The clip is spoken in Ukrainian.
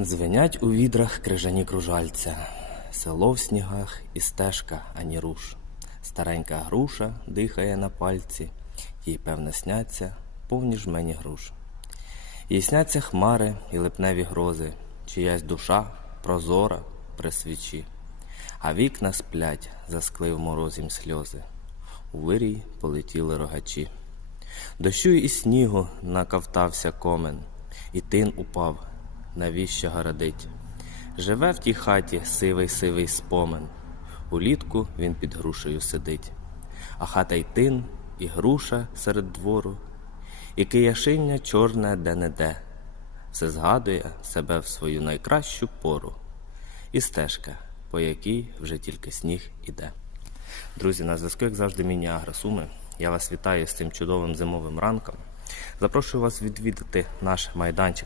Дзвенять у відрах крижані кружальця, село в снігах і стежка, ані руш. Старенька груша дихає на пальці, їй певне сняться повні жмені груш. Їй сняться хмари і липневі грози, чиясь душа прозора при свічі, а вікна сплять, засклив морозім сльози. У вирій полетіли рогачі. Дощу і снігу наковтався комен, і тин упав, навіщо городить. Живе в тій хаті сивий сивий спомин. Улітку він під грушею сидить. А хата й тин, і груша серед двору, і кияшиння чорне де-не-де. Все згадує себе в свою найкращу пору. І стежка, по якій вже тільки сніг іде. Друзі, на зв'язку, як завжди, міні Агросуми. Я вас вітаю з цим чудовим зимовим ранком. Запрошую вас відвідати наш майданчик